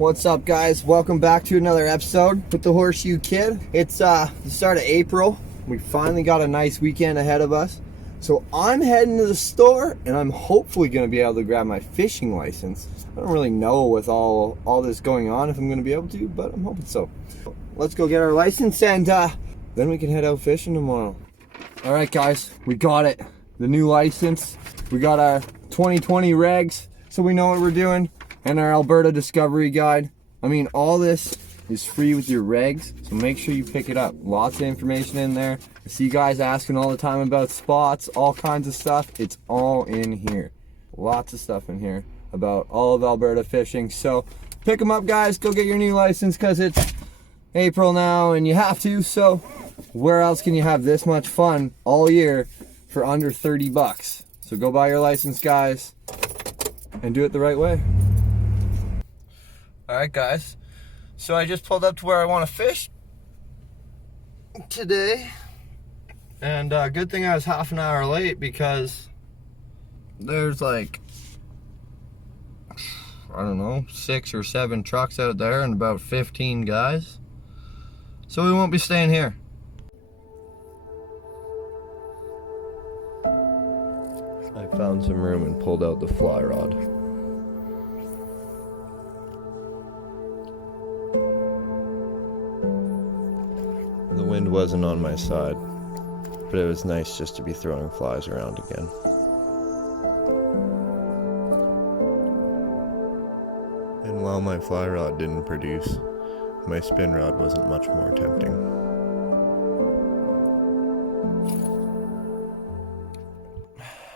What's up, guys? Welcome back to another episode with the Horseshoe Kid. It's the start of April. We finally got a nice weekend ahead of us. So I'm heading to the store and I'm hopefully going to be able to grab my fishing license. I don't really know with all this going on if I'm going to be able to, but I'm hoping so. Let's go get our license and then we can head out fishing tomorrow. All right, guys, we got it. The new license. We got our 2020 regs, so we know what we're doing. And our Alberta Discovery Guide. I mean, all this is free with your regs, so make sure you pick it up. Lots of information in there. I see you guys asking all the time about spots, all kinds of stuff. It's all in here. Lots of stuff in here about all of Alberta fishing. So pick them up, guys. Go get your new license because it's April now and you have to. So where else can you have this much fun all year for under 30 bucks? So go buy your license, guys, and do it the right way. Alright, guys, so I just pulled up to where I want to fish today, and good thing I was half an hour late because there's like, I don't know, 6 or 7 trucks out there and about 15 guys, so we won't be staying here. I found some room and pulled out the fly rod. The wind wasn't on my side, but it was nice just to be throwing flies around again. And while my fly rod didn't produce, my spin rod wasn't much more tempting.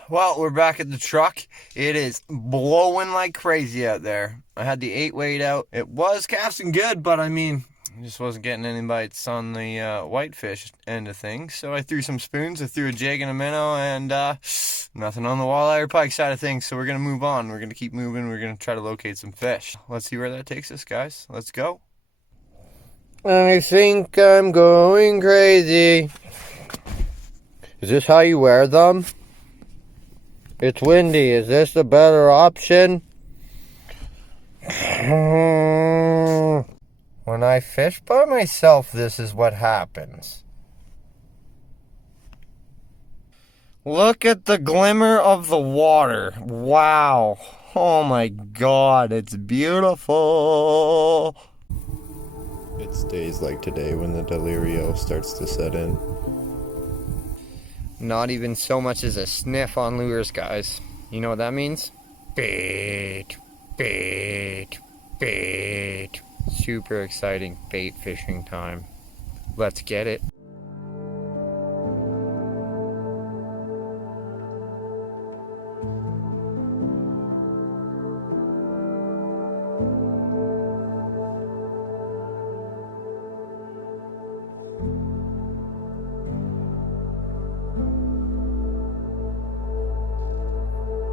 Well, we're back at the truck. It is blowing like crazy out there. I had the 8 weight out. It was casting good, but I mean, I just wasn't getting any bites on the whitefish end of things. So I threw some spoons, I threw a jig and a minnow, and nothing on the walleye or pike side of things. So we're going to move on. We're going to keep moving. We're going to try to locate some fish. Let's see where that takes us, guys. Let's go. I think I'm going crazy. Is this how you wear them? It's windy. Is this the better option? When I fish by myself, this is what happens. Look at the glimmer of the water. Wow. Oh my God, it's beautiful. It's days like today when the delirio starts to set in. Not even so much as a sniff on lures, guys. You know what that means? Bait, bait, bait. Super exciting bait fishing time. Let's get it.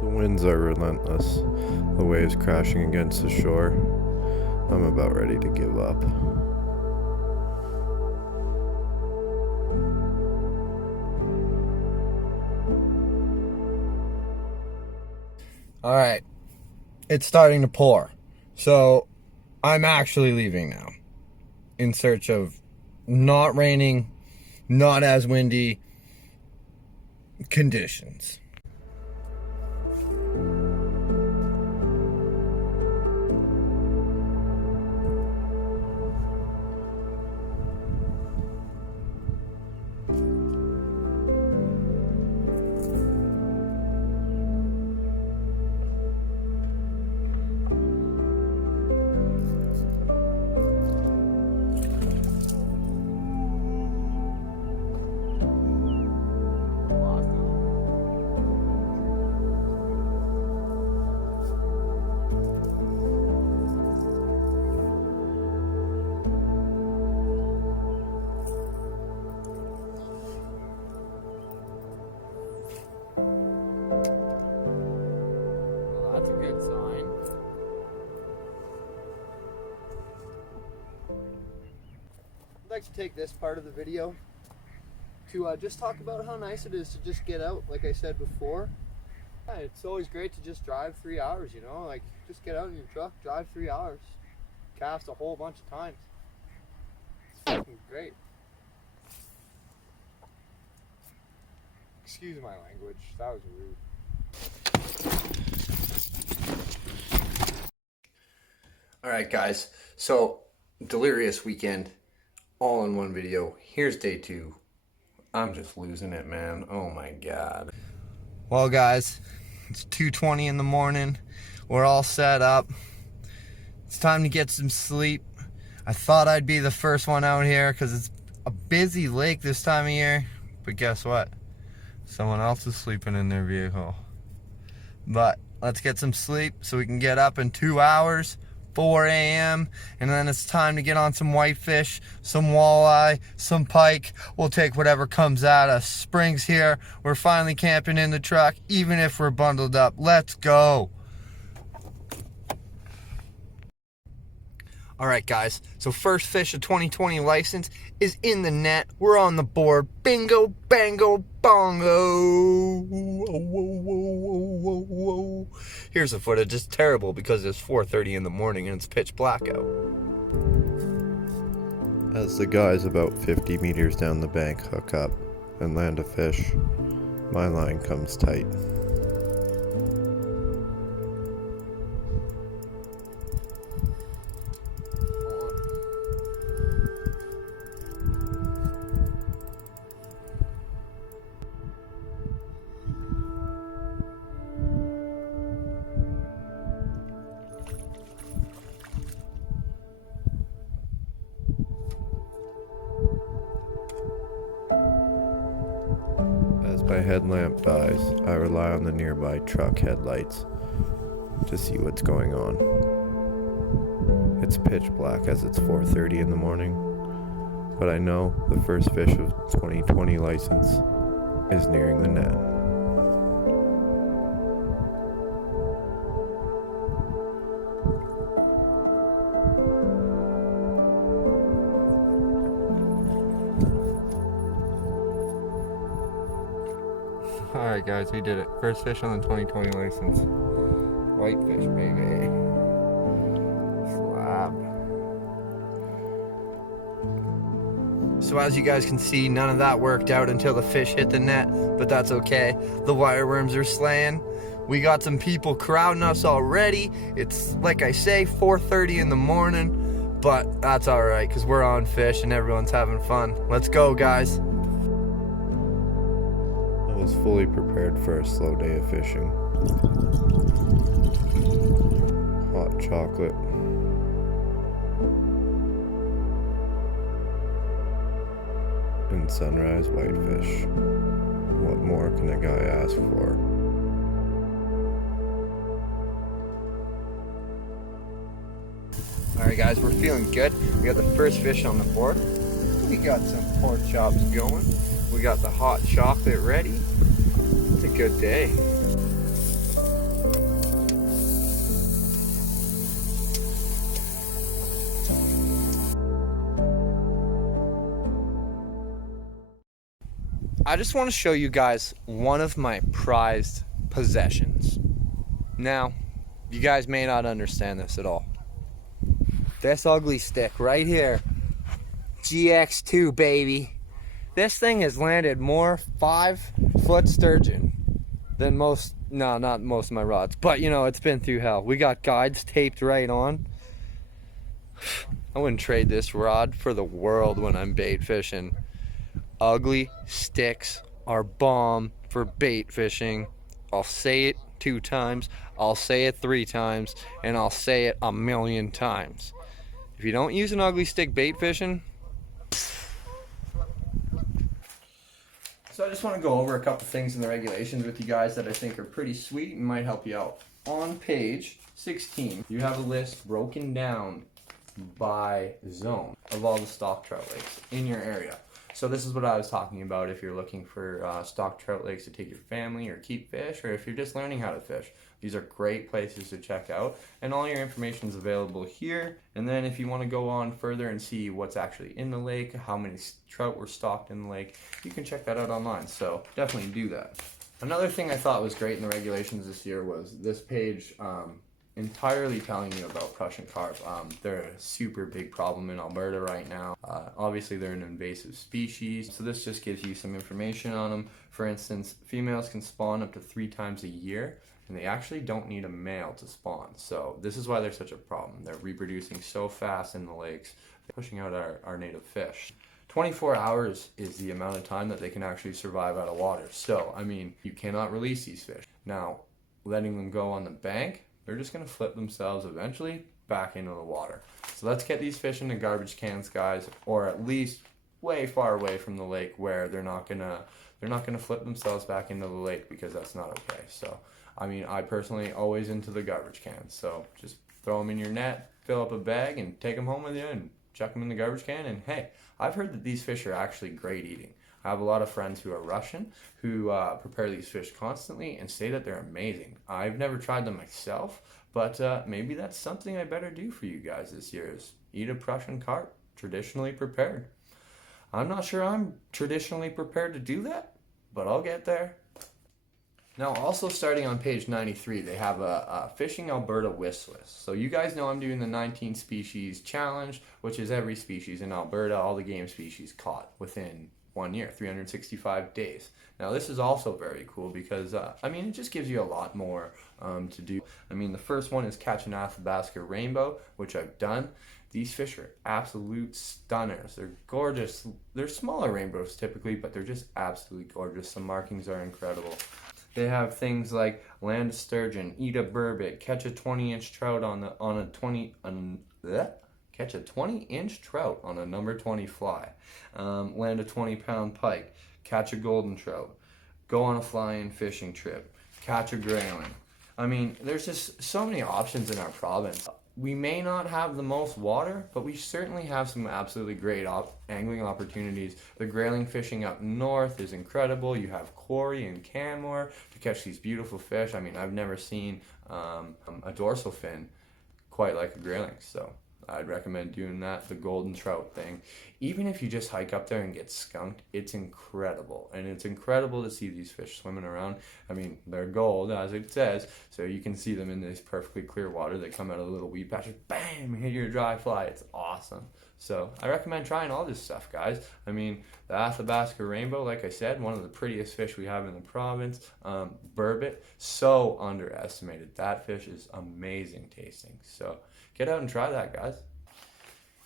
The winds are relentless. The waves crashing against the shore. I'm about ready to give up. All right, it's starting to pour. So I'm actually leaving now in search of not raining, not as windy conditions. I'd like to take this part of the video to just talk about how nice it is to just get out, like I said before. Yeah, it's always great to just drive 3 hours, you know, like just get out in your truck, drive 3 hours. cast a whole bunch of times. It's fucking great. Excuse my language, that was rude. Alright guys, so delirious weekend, all in one video. Here's day 2. I'm just losing it, man. Oh my god. Well guys, it's 2:20 in the morning. We're all set up. It's time to get some sleep. I thought I'd be the first one out here because it's a busy lake this time of year. But guess what? Someone else is sleeping in their vehicle. But let's get some sleep so we can get up in 2 hours, 4 a.m. And then it's time to get on some whitefish, some walleye, some pike. We'll take whatever comes at us. Spring's here. We're finally camping in the truck, even if we're bundled up. Let's go. Alright guys, so first fish of 2020 license is in the net. We're on the board. Bingo, bango, bongo. Whoa, whoa, whoa, whoa, whoa. Here's the footage. It's terrible because it's 4:30 in the morning and it's pitch black out. As the guys about 50 meters down the bank hook up and land a fish, my line comes tight. As my headlamp dies, I rely on the nearby truck headlights to see what's going on. It's pitch black as it's 4:30 in the morning, but I know the first fish of 2020 license is nearing the net. Alright guys, we did it. First fish on the 2020 license. Whitefish, baby. Slap. So as you guys can see, none of that worked out until the fish hit the net, but that's okay. The wire worms are slaying. We got some people crowding us already. It's, like I say, 4:30 in the morning, but that's alright because we're on fish and everyone's having fun. Let's go, guys. I was fully prepared for a slow day of fishing. Hot chocolate. And sunrise whitefish. What more can a guy ask for? Alright guys, we're feeling good. We got the first fish on the board. We got some pork chops going. We got the hot chocolate ready. It's a good day. I just want to show you guys one of my prized possessions. Now, you guys may not understand this at all. This ugly stick right here, GX2 baby. This thing has landed more 5-foot sturgeon than most, no, not most of my rods, but you know, it's been through hell. We got guides taped right on. I wouldn't trade this rod for the world when I'm bait fishing. Ugly sticks are bomb for bait fishing. I'll say it 2 times, I'll say it 3 times, and I'll say it 1,000,000 times. If you don't use an ugly stick bait fishing. So I just want to go over a couple things in the regulations with you guys that I think are pretty sweet and might help you out. On page 16, you have a list broken down by zone of all the stock trout lakes in your area. So this is what I was talking about if you're looking for stock trout lakes to take your family or keep fish, or if you're just learning how to fish. These are great places to check out, and all your information is available here. And then if you want to go on further and see what's actually in the lake, how many trout were stocked in the lake, you can check that out online, so definitely do that. Another thing I thought was great in the regulations this year was this page entirely telling you about Prussian carp. They're a super big problem in Alberta right now. Obviously, they're an invasive species, so this just gives you some information on them. For instance, females can spawn up to 3 times a year, and they actually don't need a male to spawn. So this is why they're such a problem. They're reproducing so fast in the lakes, pushing out our native fish. 24 hours is the amount of time that they can actually survive out of water. So, I mean, you cannot release these fish. Now, letting them go on the bank, they're just going to flip themselves eventually back into the water. So let's get these fish into garbage cans, guys, or at least way far away from the lake where they're not gonna flip themselves back into the lake, because that's not okay. So, I mean, I personally always into the garbage cans. So just throw them in your net, fill up a bag, and take them home with you, and chuck them in the garbage can. And hey, I've heard that these fish are actually great eating. I have a lot of friends who are Russian who prepare these fish constantly and say that they're amazing. I've never tried them myself, but maybe that's something I better do for you guys this year, is eat a Prussian carp, traditionally prepared. I'm not sure I'm traditionally prepared to do that, but I'll get there. Now, also starting on page 93, they have a Fishing Alberta wish list. So you guys know I'm doing the 19 species challenge, which is every species in Alberta, all the game species caught within 1 year, 365 days. Now, this is also very cool because, I mean, it just gives you a lot more to do. I mean, the first one is catch an Athabasca rainbow, which I've done. These fish are absolute stunners. They're gorgeous. They're smaller rainbows typically, but they're just absolutely gorgeous. The markings are incredible. They have things like land a sturgeon, eat a burbot, catch a 20-inch trout catch a 20-inch trout on a number 20 fly, land a 20-pound pike, catch a golden trout, go on a fly-in fishing trip, catch a grayling. I mean, there's just so many options in our province. We may not have the most water, but we certainly have some absolutely great angling opportunities. The grayling fishing up north is incredible. You have Quarry and Canmore to catch these beautiful fish. I mean, I've never seen a dorsal fin quite like a grayling, so I'd recommend doing that, the golden trout thing. Even if you just hike up there and get skunked, it's incredible. And it's incredible to see these fish swimming around. I mean, they're gold, as it says, so you can see them in this perfectly clear water. They come out of the little weed patches, bam, hit your dry fly. It's awesome. So I recommend trying all this stuff, guys. I mean, the Athabasca rainbow, like I said, one of the prettiest fish we have in the province. Burbot, so underestimated. That fish is amazing tasting. So get out and try that, guys.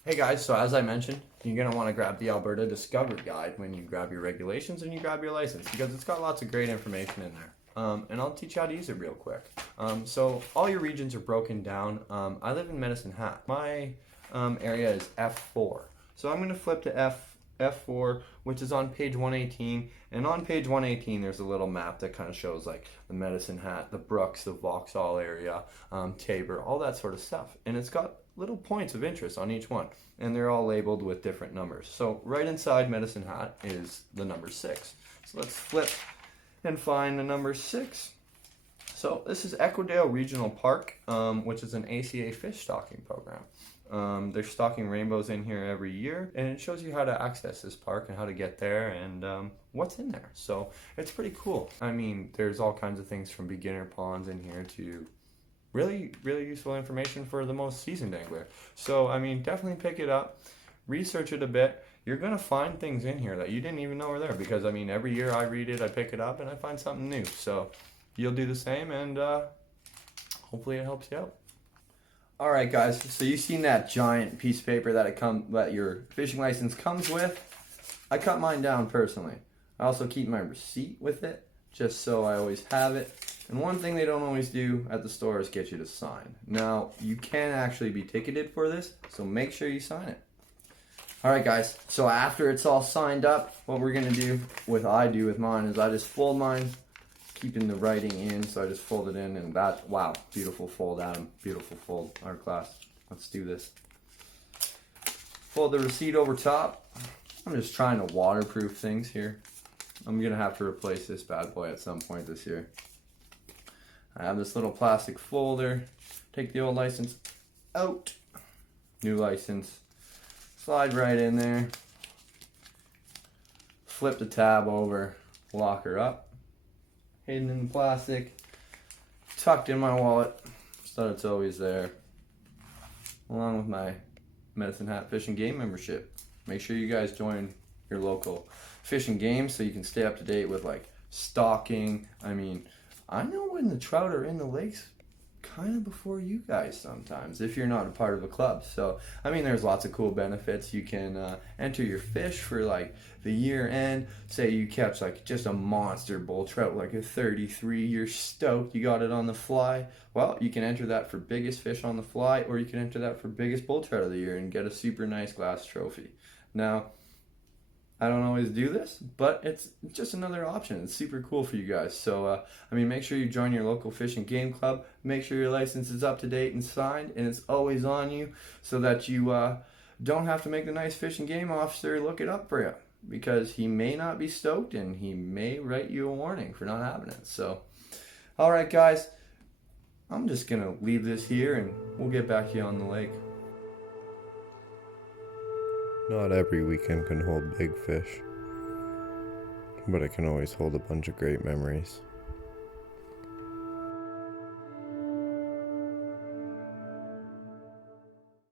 Hey guys, so as I mentioned, you're going to want to grab the Alberta Discover Guide when you grab your regulations and you grab your license, because it's got lots of great information in there. And I'll teach you how to use it real quick. So all your regions are broken down. I live in Medicine Hat. My area is F4. So I'm going to flip to F4, which is on page 118. And on page 118, there's a little map that kind of shows like the Medicine Hat, the Brooks, the Vauxhall area, Tabor, all that sort of stuff. And it's got little points of interest on each one. And they're all labeled with different numbers. So right inside Medicine Hat is the number 6. So let's flip and find the number 6. So this is Equidale Regional Park, which is an ACA fish stocking program. They're stocking rainbows in here every year, and it shows you how to access this park and how to get there and what's in there. So it's pretty cool. I mean, there's all kinds of things from beginner ponds in here to really, really useful information for the most seasoned angler. So, I mean, definitely pick it up, research it a bit. You're going to find things in here that you didn't even know were there, because, I mean, every year I read it, I pick it up, and I find something new. So you'll do the same, and hopefully it helps you out. All right, guys. So you've seen that giant piece of paper that your fishing license comes with. I cut mine down personally. I also keep my receipt with it, just so I always have it. And one thing they don't always do at the store is get you to sign. Now, you can actually be ticketed for this, so make sure you sign it. All right, guys. So after it's all signed up, what we're gonna do, I do with mine, is I just fold mine, keeping the writing in, so I just fold it in, and that, wow, beautiful fold, Adam, beautiful fold, art class. Let's do this. Fold the receipt over top. I'm just trying to waterproof things here. I'm gonna have to replace this bad boy at some point this year. I have this little plastic folder. Take the old license out. New license. Slide right in there. Flip the tab over. Lock her up. Hidden in the plastic. Tucked in my wallet. so that it's always there. Along with my Medicine Hat Fish and Game membership. Make sure you guys join your local fish and game so you can stay up to date with like stocking. I mean, I know when the trout are in the lakes kind of before you guys sometimes if you're not a part of a club. So I mean, there's lots of cool benefits. You can enter your fish for like the year end. Say you catch like just a monster bull trout, like a 33, you're stoked you got it on the fly. Well, you can enter that for biggest fish on the fly, or you can enter that for biggest bull trout of the year and get a super nice glass trophy. Now, I don't always do this, but it's just another option. It's super cool for you guys. So, I mean, make sure you join your local fish and game club. Make sure your license is up to date and signed, and it's always on you so that you don't have to make the nice fish and game officer look it up for you, because he may not be stoked and he may write you a warning for not having it. So, all right, guys, I'm just going to leave this here, and we'll get back to you on the lake. Not every weekend can hold big fish, but it can always hold a bunch of great memories.